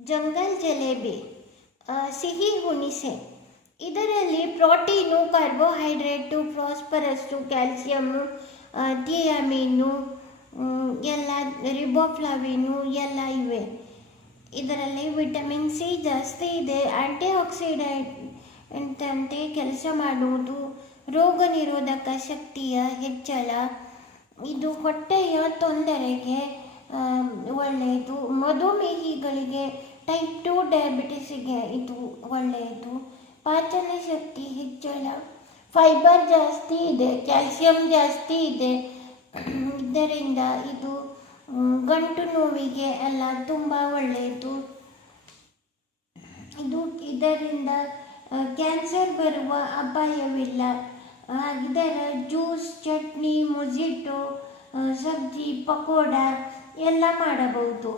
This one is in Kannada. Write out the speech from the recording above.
ಜಂಗಲ್ ಜಲೇಬಿ ಸಿಹಿ ಹುಣಿಸೆ. ಇದರಲ್ಲಿ ಪ್ರೋಟೀನು, ಕಾರ್ಬೋಹೈಡ್ರೇಟು, ಫಾಸ್ಫರಸ್ಸು, ಕ್ಯಾಲ್ಸಿಯಮ್ಮು, ಥಿಯಾಮೀನು, ಎಲ್ಲ ರಿಬೋಫ್ಲಾವಿನು ಎಲ್ಲ ಇವೆ. ಇದರಲ್ಲಿ ವಿಟಮಿನ್ ಸಿ ಜಾಸ್ತಿ ಇದೆ. ಆ್ಯಂಟಿ ಆಕ್ಸಿಡೆಂಟಂತೆ ಕೆಲಸ ಮಾಡುವುದು, ರೋಗ ನಿರೋಧಕ ಶಕ್ತಿಯ ಹೆಚ್ಚಳ. ಇದು ಹೊಟ್ಟೆಯ ತೊಂದರೆಗೆ ಒಳ್ಳೆಯದು. ಮಧುಮೇಹಿಗಳಿಗೆ, ಟೈಪ್ 2 ಡಯಾಬಿಟಿಸಿಗೆ ಇದು ಒಳ್ಳೆಯದು. ಪಾಚನ ಶಕ್ತಿ ಹೆಚ್ಚಳ. ಫೈಬರ್ ಜಾಸ್ತಿ ಇದೆ, ಕ್ಯಾಲ್ಸಿಯಂ ಜಾಸ್ತಿ ಇದೆ. ಇದರಿಂದ ಇದು ಗಂಟು ನೋವಿಗೆ ಎಲ್ಲ ತುಂಬ ಒಳ್ಳೆಯದು. ಇದರಿಂದ ಕ್ಯಾನ್ಸರ್ ಬರುವ ಅಪಾಯವಿಲ್ಲ. ಇದರ ಜ್ಯೂಸ್, ಚಟ್ನಿ, ಮೊಜಿಟೊ, ಸಬ್ಜಿ, ಪಕೋಡ ಎಲ್ಲ ಮಾಡಬಹುದು.